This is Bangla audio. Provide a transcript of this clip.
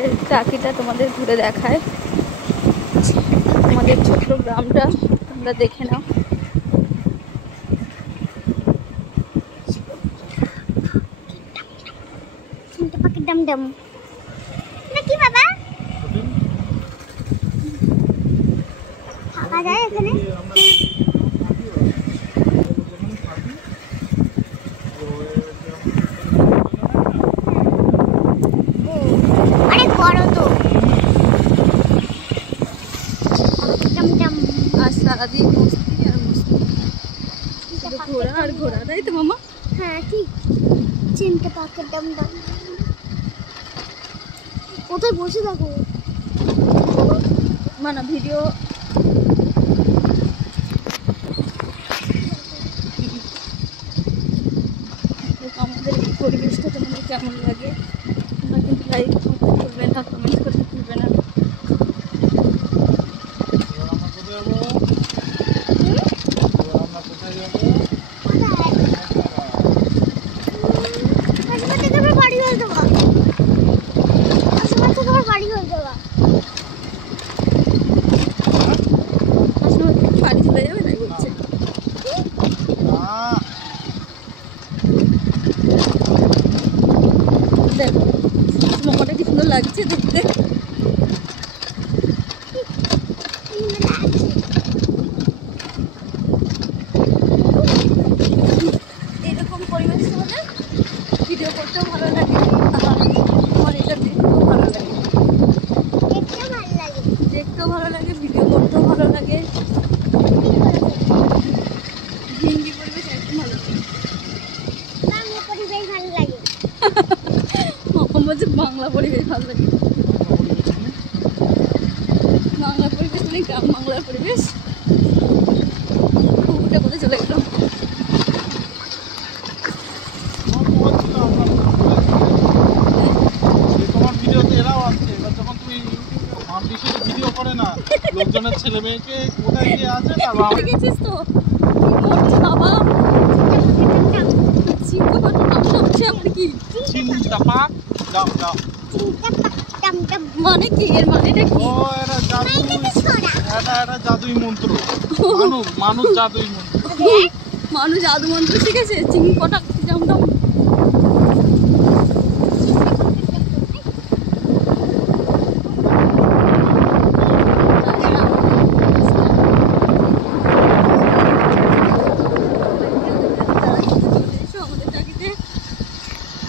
আমাদের টাকিটা তোমাদের ঘুরে দেখায়, আমাদের ছোট্ট গ্রামটা তোমরা দেখে নাও। ডমডম নাকি বাবা থাকা যায় এখানে? অনেক বড় তো। ডমডম আর সারাদিন মস্তি আর মস্তি, ঘোরা আর ঘোরা, তাই তো মামা? হ্যাঁ ঠিক। চিনতে পাকে ডমডম কোথায় বসে থাকো মানে ভিডিও আমাদের এই পরিবেশটা তোমাদের কেমন লাগে তোমরা কিন্তু লাইক করতে ভুলবে না, কমেন্ট করতে ভুলবে না। বাড়ি হয়ে যাবা, বাড়ি হয়ে যাবা, বাড়ি চলে যাবে তাই বলছে। দেখো মামাটা কি সুন্দর লাগছে দেখতে। এরকম পরিবেশ হলে ভিডিও করতেও ভালো লাগে, আমার এটা দেখতেও ভালো লাগে, দেখতেও ভালো লাগে, ভিডিও করতেও ভালো লাগে। হিন্দি পরিবেশ একদম ভালো লাগে, বাংলা পরিবেশ ভালো লাগে। বলছে বাংলা পরিবেশ ভালো লাগে, বাংলা পরিবেশ মানে গ্রাম বাংলার পরিবেশ। কুকুরটা কোথায় চলে গেল? তোমার ভিডিওতে এরাও আসছে, এবার যখন তুমি ভিডিও করে না লোকজনের ছেলে মেয়েকে কোথায় গিয়ে আছে তার বাবা গেছিস তো বাবা চিন্তা করতে নামছে আবার কি চিন্তাপা দাম দাম মানে কি, এর মানেটা কি? ও এটা জাদু, এটা জাদুই মন্ত্র, মানুষ জাদুই মন্ত্র। মানুষ জাদু মন্ত্র শিখেছে, চিনি পটা জামটা